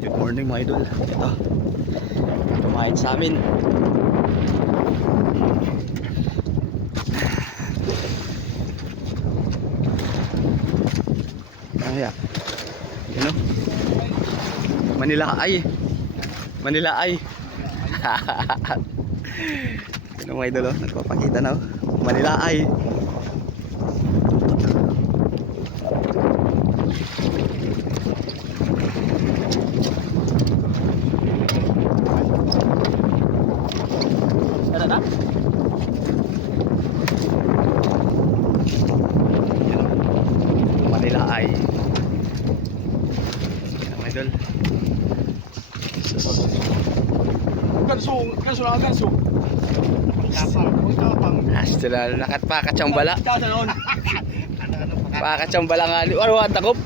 Good morning mga idol. Ito, kumain sa amin. Ayan. Yun o. Manila ay. Manila ay. Yun mga idol o. Nagpapakita na o. Manila ay. Ada na? Manila ay. Yan mga idol. Ganso lang, ganso. Kapang. Astral, nakat pa katsambala. Ikaw sa noon. Pa katsambala nga. Ano ang takop?